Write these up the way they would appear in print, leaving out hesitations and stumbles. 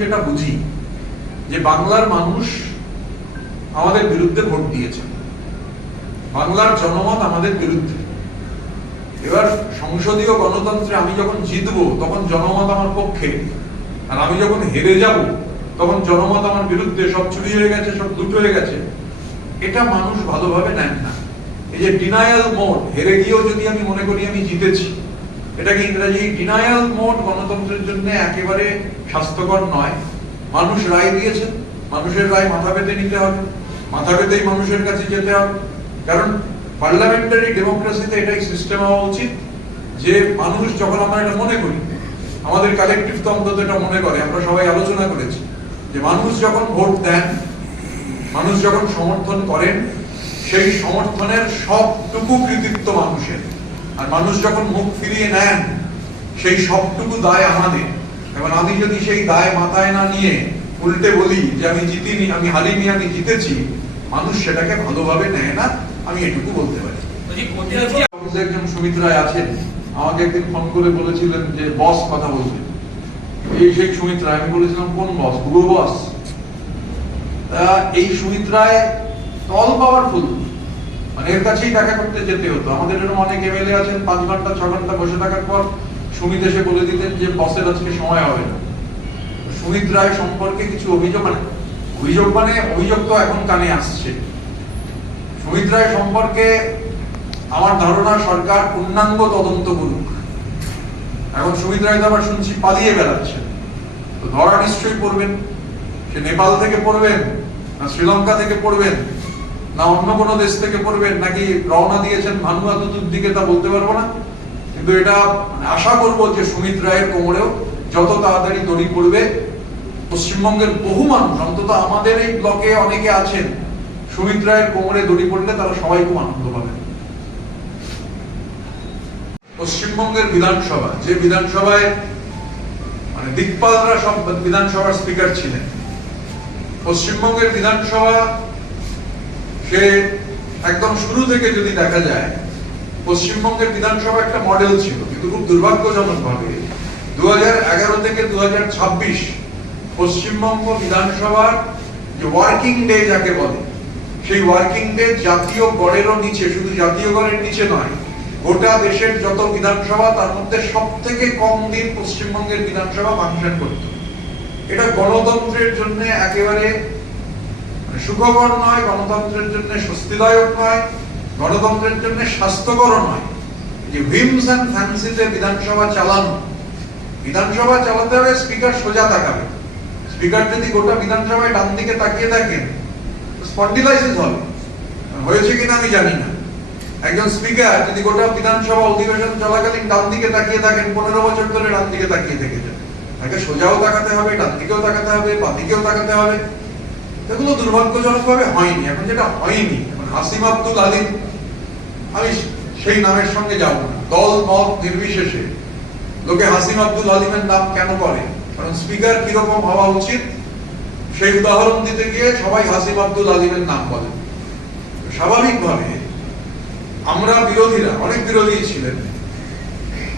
যেটা বুঝি যে বাংলার মানুষ আমাদের বিরুদ্ধে ভোট দিয়েছে, বাংলার জনমত আমাদের বিরুদ্ধে। এবার সংসদীয় গণতন্ত্রে আমি যখন জিতবো তখন জনমত আমার পক্ষে, আর আমি যখন হেরে যাব তখন জনমত আমার বিরুদ্ধে, সব চুরি হয়ে গেছে, সব লুট হয়ে গেছে। এটা মানুষ ভালোভাবে নেন না। এই যে ডিনায়াল মোড, হেরে গিয়েও যদি আমি মনে করি আমি জিতেছি, এটাকে ইংরেজি ডিনায়াল মোড গণতন্ত্রের জন্য একেবারে স্বাস্থ্যকর নয়। মানুষ রায় দিয়েছেন, মানুষের রায় মাথা পেতে নিতে হবে, মাথা পেতেই মানুষের কাছে যেতে হবে। কারণ পার্লামেন্টারি ডেমোক্রেসিতে এটাই সিস্টেম হওয়া উচিত যে মানুষ যখন আমরা এটা মনে করি, আমাদের কালেকটিভ তো অন্তত এটা মনে করে, আমরা সবাই আলোচনা করেছি যে মানুষ যখন ভোট দেন, মানুষ যখন সমর্থন করেন, সেই সমর্থনের সবটুকু কৃতিত্ব মানুষের। আর মানুষ যখন মুখ ফিরিয়ে নেন, সেই সবটুকু দায় আমাদের। এবং আমি যদি সেই দায় মাথায় না নিয়ে উল্টে বলি যে আমি জিতিনি, আমি হারিনি, আমি জিতেছি, মানুষ সেটাকে ভালোভাবে নেয় না। আমি এটুকু বলতে পারি। একজন সুমিত রায় আছেন, আমাকে একদিন ফোন করে বলেছিলেন যে বস কথা বলবেন, এই সেই সুমিত রায়। আমি বলেছিলাম কোন বস? পুরো বস। এই সুমিত রায় অল পাওয়ারফুল, মানে এর কাছেই দেখা করতে যেতে হতো। আমাদের এরকম অনেক এমএলএ আছেন 5 ঘন্টা 6 ঘন্টা বসে থাকার পর সুমিত এসে বলে দিতেন যে বসের আজকে সময় হবে না। সুমিত রায় সম্পর্কে কিছু অভিযোগ, অভিযোগ তো এখন কানে আসছে। সুমিত রায় সম্পর্কে আমার ধারণা সরকার পূর্ণাঙ্গ তদন্ত করুক। এখন সুমিত রায় তো আবার শুনছি পালিয়ে বেড়াচ্ছেন, তো ধরা নিশ্চয়ই পড়বেন। সে নেপাল থেকে পড়বেন, না শ্রীলঙ্কা থেকে পড়বেন, না অন্য কোনো দেশ থেকে পড়বেন, নাকি রওনা দিয়েছেন ভানুয়াতুতুর দিকে, তা বলতে পারবো না। কিন্তু এটা আশা করবো যে সুমিত রায়ের কোমরেও যত তাড়াতাড়ি দড়ি পড়বে। পশ্চিমবঙ্গের বহু মানুষ, অন্তত আমাদের এই ব্লকে অনেকে আছেন, সুমিত রায়ের কোমরে দড়ি পড়লে তারা সবাই খুব আনন্দ পাবেন। পশ্চিমবঙ্গের বিধানসভা, যে বিধানসভায় মানে দিকপালরা সব বিধানসভার স্পিকার ছিলেন, পশ্চিমবঙ্গের বিধানসভা সে একদম শুরু থেকে যদি দেখা যায়, পশ্চিমবঙ্গের বিধানসভা একটা মডেল ছিল। কিন্তু খুব দুর্ভাগ্যজনক ভাবে 2011 থেকে 2026 পশ্চিমবঙ্গ বিধানসভার যে ওয়ার্কিং ডে যাকে বলে, সেই ওয়ার্কিং ডে জাতীয় গড়েরও নিচে, শুধু জাতীয় গড়ের নিচে নয়, গোটা দেশের যত বিধানসভা তার মধ্যে সব থেকে কম দিন পশ্চিমবঙ্গের বিধানসভা ফাংশন করত। এটা গণতন্ত্রের জন্য একেবারে সুখকর নয়, গণতন্ত্রের জন্য স্বস্তিদায়ক নয়, গণতন্ত্রের জন্য স্বাস্থ্যকর নয়। যে হুইমস এন্ড ফ্যান্সিতে বিধানসভা চালানো, বিধানসভা চালাতে হবে স্পিকার সোজা তাকাবে। স্পিকার যদি গোটা বিধানসভায় ডান দিকে তাকিয়ে থাকেন, স্পন্ডিলাইসিস হবে। হয়েছে কিনা আমি জানি না। একজন স্পিকার যদি গোটা বিধানসভা অধিবেশন চলাকালীন ডান দিকে তাকিয়ে থাকেন, 15 বছর ধরে ডান দিকে তাকিয়ে থেকেছেন, তাকে সোজাও তাকাতে হবে, ডান দিকেও তাকাতে হবে, বাঁ দিকেও তাকাতে হবে। এগুলো দুর্ভাগ্যজনক ভাবে হয়নি। এখন যেটা হয়নি, হাসিম আব্দুল আলিম, আমি সেই নামের সঙ্গে যাব না, দল মত নির্বিশেষে লোকে হাসিম আব্দুল আলিমের নাম কেন করে? কারণ স্পিকার কিরকম হওয়া উচিত সেই উদাহরণ দিতে গিয়ে সবাই হাসিম আব্দুল আলিমের নাম বলেন। স্বাভাবিকভাবে আমরা বিরোধীরা, অনেক বিরোধী ছিলেন,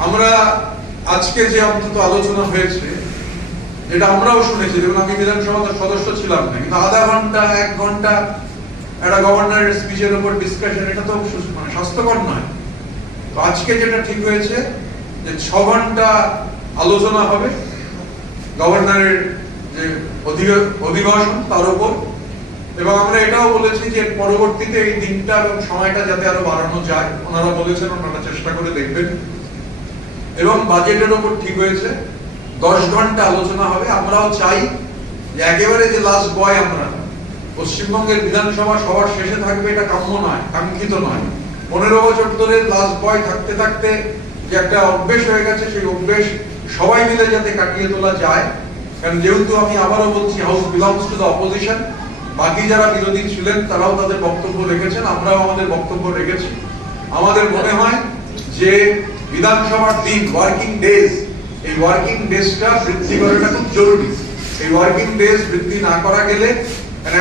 আমরা আজকে যে অন্তত আলোচনা হয়েছে, যেটা আমরাও শুনেছি, দেখুন আমি বিধানসভার সদস্য ছিলাম না, কিন্তু আধা ঘন্টা 1 ঘন্টা একটা গভর্নরের স্পিচের উপর ডিসকাশন, এটা তো স্বাস্থ্যকর নয়। তো আজকে যেটা ঠিক হয়েছে যে 6 ঘন্টা আলোচনা হবে গভর্নরের যে অধিবেশন তার উপর, এবং আমরা এটাও বলেছি যে পরবর্তীতে এই দিনটা এবং সময়টা যাতে আরো বাড়ানো যায়। ওনারা বলেছেন ওনারা চেষ্টা করে দেখবেন। এবং বাজেটের উপর ঠিক হয়েছে 10 ঘন্টা আলোচনা হবে। আমরাও চাই যে একেবারে যে লাস্ট বয় আমরা, পশ্চিমবঙ্গের বিধানসভা সবার শেষে থাকবে, এটা কাম্য নয়, কাঙ্ক্ষিত নয়। 15 বছর ধরে লাস্ট বয় থাকতে থাকতে যে একটা অভ্যেস হয়ে গেছে, সেই অভ্যেস সবাই মিলে যাতে কাটিয়ে তোলা যায়। কারণ যেহেতু আমি আবারও বলছি, house belongs to the opposition, বাকি যারা বিরোধী ছিলেন তারাও তাদের বক্তব্য রেখেছেন, আমরাও আমাদের বক্তব্য রেখেছি। আমাদের মনে হয় যে বিধানসভার দিন, ওয়ার্কিং ডেজ, এই ওয়ার্কিং ডেজটা বৃদ্ধি করাটা খুব জরুরি। এই ওয়ার্কিং ডেজ বৃদ্ধি না করা গেলে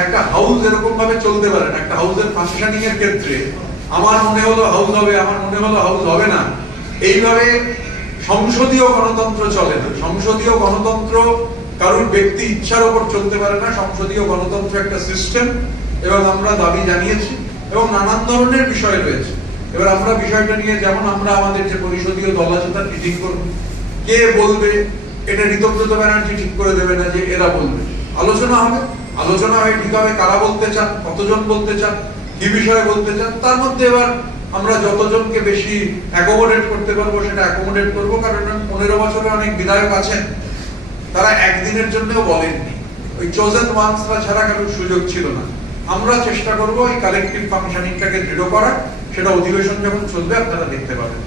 একটা হাউস এরকম ভাবে চলতে পারে না। একটা হাউসের ফাংশনিং এর ক্ষেত্রে আমার মনে হলো হাউস হবে, আমার মনে হলো হাউস হবে না, এইভাবে সংসদীয় গণতন্ত্র চলে না। সংসদীয় গণতন্ত্র কারোর ব্যক্তি ইচ্ছার ওপর চলতে পারে না। সংসদীয় গণতন্ত্র একটা সিস্টেম, এবং আমরা দাবি জানিয়েছি এবং নানান ধরনের বিষয় রয়েছে। এবার আমরা বিষয়টা নিয়ে, যেমন আমরা আমাদের যে পরিষদীয় দল আছে তার মিটিং করব, কে বলবে এটা ঋতব্রত ব্যানার্জি ঠিক করে দেবে না যে এরা বলবে, আলোচনা হবে, আলোচনা হয়ে ঠিক হবে কারা বলতে চান, কতজন বলতে চান, কি বিষয়ে বলতে চান, তার মধ্যে এবার আমরা যতজনকে বেশি অ্যাকোমোডেট করতে পারবো সেটা অ্যাকোমোডেট করবো। কারণ 15 বছরে অনেক বিধায়ক আছেন তারা একদিনের জন্যও বলেননি, ওই চোজেন ওয়ান্সরা ছাড়া কারোর সুযোগ ছিল না। আমরা চেষ্টা করব এই কালেকটিভ ফাংশনিংটাকে দৃঢ় করার, সেটা অধিবেশন যখন চলবে আপনারা দেখতে পাবেন।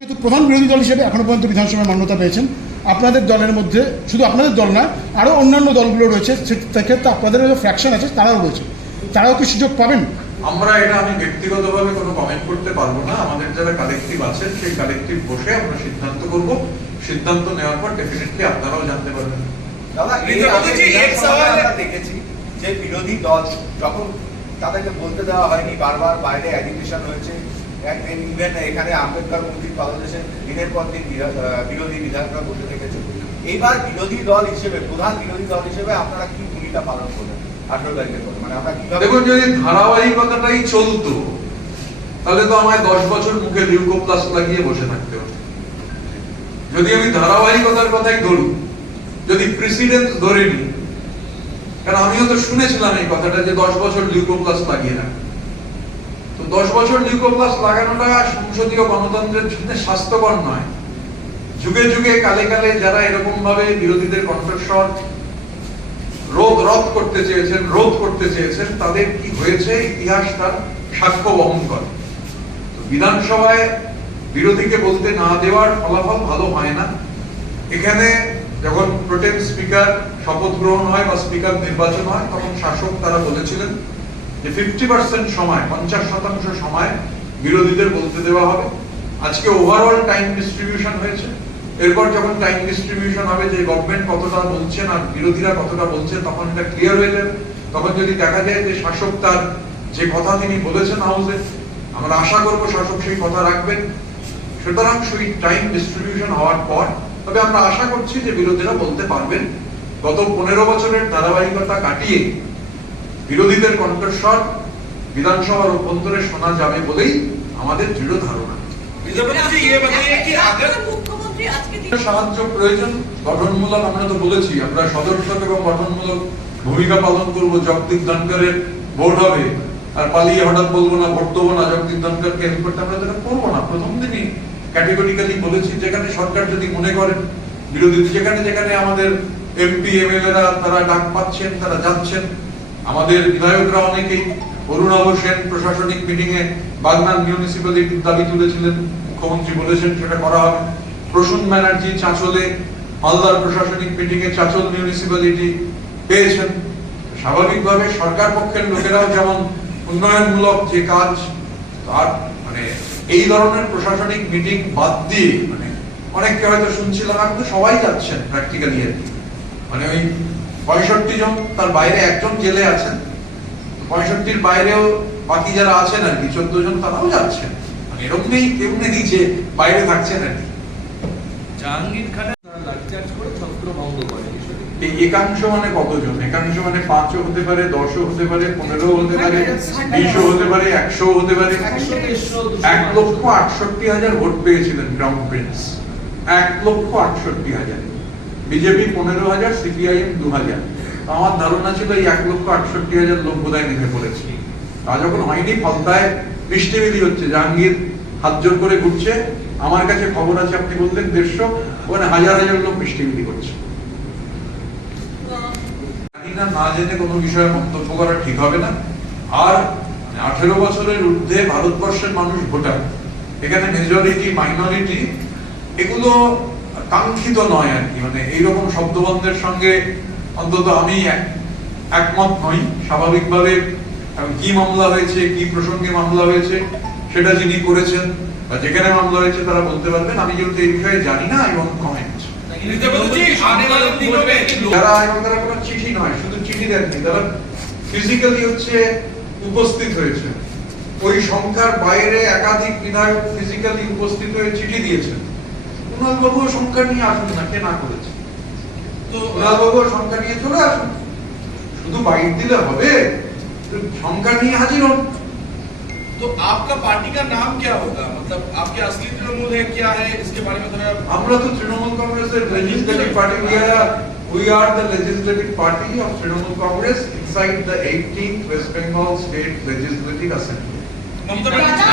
কিন্তু প্রধান বিরোধী দল হিসেবে এখনো পর্যন্ত বিধানসভায় মান্যতা পেয়েছেন, আপনাদের দলের মধ্যে শুধু আপনাদের দল না আরো অন্যান্য দলগুলো রয়েছে, সেক্ষেত্রে আপনাদের যে ফ্র্যাকশন আছে তারাও রয়েছে, তারাও কি সুযোগ পাবেন? আমরা এটা, আমি ব্যক্তিগতভাবে কোনো কমেন্ট করতে পারবো না। আমাদের যারা কালেকটিভ আছেন সেই কালেকটিভ বসে আমরা সিদ্ধান্ত করব, সিদ্ধান্ত নেওয়ার পর ডেফিনেটলি আপনারাও জানতে পারবেন। দেখেছি যে বিরোধী দল যখন তাদেরকে বলতে দেওয়া হয়নি, বারবার বাইরে অ্যাজিটেশন হয়েছে, ইভেন এখানে আম্বেদকর মূর্তির পাদদেশে দিনের পর দিন বিরোধী বিধায়করা বলতে দেখেছে। এইবার বিরোধী দল হিসেবে, প্রধান বিরোধী দল হিসেবে আপনারা কি ভূমিকা পালন করবেন 18 তারিখের পরে? মানে আমরা কিভাবে, দেখুন, যদি ধারাবাহিকতাটাই চলতো তাহলে তো আমায় 10 বছর মুখে লিউকোপ্লাস লাগিয়ে বসে থাকতে হতো। যদি আমি ধারাবাহিকতার কথাই ধরি, যদি প্রেসিডেন্ট ধরে নি, কারণ আমিও তো শুনেছিলাম এই কথাটা যে 10 বছর লিউকোপ্লাস লাগিয়ে রাখবে। তো 10 বছর লিউকোপ্লাস লাগানোটা সংসদীয় গণতন্ত্রের জন্য স্বাস্থ্যকর নয়। যুগে যুগে কালে কালে যারা এরকম ভাবে বিরোধীদের কণ্ঠস্বর রোধ করতে চেয়েছেন তাদের কি হয়েছে ইতিহাস তার সাক্ষ্য বহন করে। তো বিধানসভায় বিরোধীকে বলতে না দেওয়ার ফলাফল ভালো হয় না। এখানে যখন প্রোটেম স্পিকার শপথ গ্রহণ হয় বা স্পিকার নির্বাচন হয়, তখন শাসক তারা বলেছিলেন যে 50% সময়, 50% সময় বিরোধীদের বলতে দেওয়া হবে। আজকে ওভারঅল টাইম ডিস্ট্রিবিউশন হয়েছে। এরপর যখন টাইম ডিস্ট্রিবিউশন হবে যে গভর্নমেন্ট কতটা বলছেন আর বিরোধীরা কতটা বলছেন, তখন এটা ক্লিয়ার হয়ে যাবে। তখন যদি দেখা যায় যে শাসক তার যে কথা তিনি বলেছেন হাউসে, আমরা আশা করব শাসক সেই কথা রাখবেন। সুতরাং সেই টাইম ডিস্ট্রিবিউশন হওয়ার পর তবে আমরা আশা করছি যে বিরোধীরা বলতে পারবেন। গত 15 বছরের ধারাবাহিকতা কাটিয়ে বিরোধীদের কণ্ঠস্বর বিধানসভার অভ্যন্তরে শোনা যাবে বলেই আমাদের দৃঢ় ধারণা। সাহায্য প্রয়োজন, গঠনমূলক, আমরা তো বলেছি আমরা সদর্থক এবং গঠনমূলক ভূমিকা পালন করব। জগদীপ ধনকরের ভোট হবে আর পালিয়ে হঠাৎ বলবো না ভোট দেবো না, জগদীপ ধনকরকে হেল্প করতে আমরা যেটা করবো না। প্রথম দিনই ক্যাটেগরিক্যালি বলেছি, যেখানে সরকার যদি মনে করেন বিরোধী, যেখানে যেখানে আমাদের এমপি এমএলএরা তারা ডাক পাচ্ছেন তারা যাচ্ছেন। আমাদের বিধায়করা অনেকেই, অরুণাভ সেন প্রশাসনিক মিটিং এ বাগনান মিউনিসিপ্যালিটির দাবি তুলেছিলেন, মুখ্যমন্ত্রী বলেছেন সেটা করা হবে। প্রসূন ব্যানার্জি চাঁচলে মালদার প্রশাসনিক মিটিং এ চাঁচল মিউনিসিপ্যালিটি পেয়েছেন। স্বাভাবিকভাবে সরকার পক্ষের লোকেরাও যেমন উন্নয়নমূলক যে কাজ, আর মানে এই ধরনের প্রশাসনিক মিটিং বাদ দিয়ে, মানে অনেককে হয়তো শুনছিলাম, এখন তো সবাই যাচ্ছেন প্র্যাকটিক্যালি আর কি। মানে ওই 65 জন, তার বাইরে একজন জেলে আছেন, 65-র বাইরেও বাকি যারা আছেন আর কি 14 জন, তারাও যাচ্ছেন। মানে এরকম নেই, কেউ নেই যে বাইরে থাকছেন আর কি। জাহাঙ্গীর খানের লাঠিচার্জ করে ছত্রভঙ্গ করে। এই একাংশ মানে কতজন? একাংশ মানে 5ও হতে পারে, 10ও হতে পারে, 15ও হতে পারে, 20ও হতে পারে, 100ও হতে পারে। 1,68,000 ভোট পেয়েছিলেন ক্রাউন প্রিন্স, 1,68,000। BJP 15,000, CPIM 2,000। আমার ধারণা ছিল এই 1,68,000 লোক বোধহয় নেমে পড়েছে। তা যখন হয়নি, ফলতায় মিষ্টিবিলি হচ্ছে, জাহাঙ্গীর হাত জোর করে ঘুরছে। আমার কাছে খবর আছে, আপনি বললেন 150, ওখানে হাজার হাজার লোক মিষ্টিবিলি করছে। না জেনে কোনো বিষয়ে মন্তব্য করা ঠিক হবে না। আর 18 বছরের ঊর্ধ্বে ভারতবর্ষের মানুষ ভোটার, এখানে মেজরিটি মাইনরিটি, এগুলো কাঙ্ক্ষিত নয় আর কি। মানে এইরকম শব্দবন্ধের সঙ্গে অন্তত আমি একমত নই। স্বাভাবিকভাবে কি মামলা হয়েছে, কি প্রসঙ্গে মামলা হয়েছে, সেটা যিনি করেছেন বা যেখানে মামলা হয়েছে তারা বলতে পারবেন। আমি যেহেতু এই বিষয়ে জানি না এবং কমেন্ট, যারা তারা কোনো চিঠি নয়, শুধু চিঠি দেননি, তারা ফিজিক্যালি হচ্ছে উপস্থিত হয়েছে। ওই সংখ্যার বাইরে একাধিক বিধায়ক ফিজিক্যালি উপস্থিত হয়ে চিঠি দিয়েছেন। কুণাল বাবু সংখ্যা নিয়ে আসুন না, কে না করেছে। তো কুণালবাবু সংখ্যা নিয়ে চলে আসুন, শুধু বাইট দিলে হবে? সংখ্যা নিয়ে হাজির হন। तो आपका पार्टी का नाम क्या होगा, मतलब आपके असली तृणमूल है क्या है, इसके बारे में थोड़ा আমরা তো তৃণমূল কংগ্রেসের legislative party, we are the legislative party of Trinamool Congress inside the 18th West Bengal State Legislative Assembly. Mamata Banerjee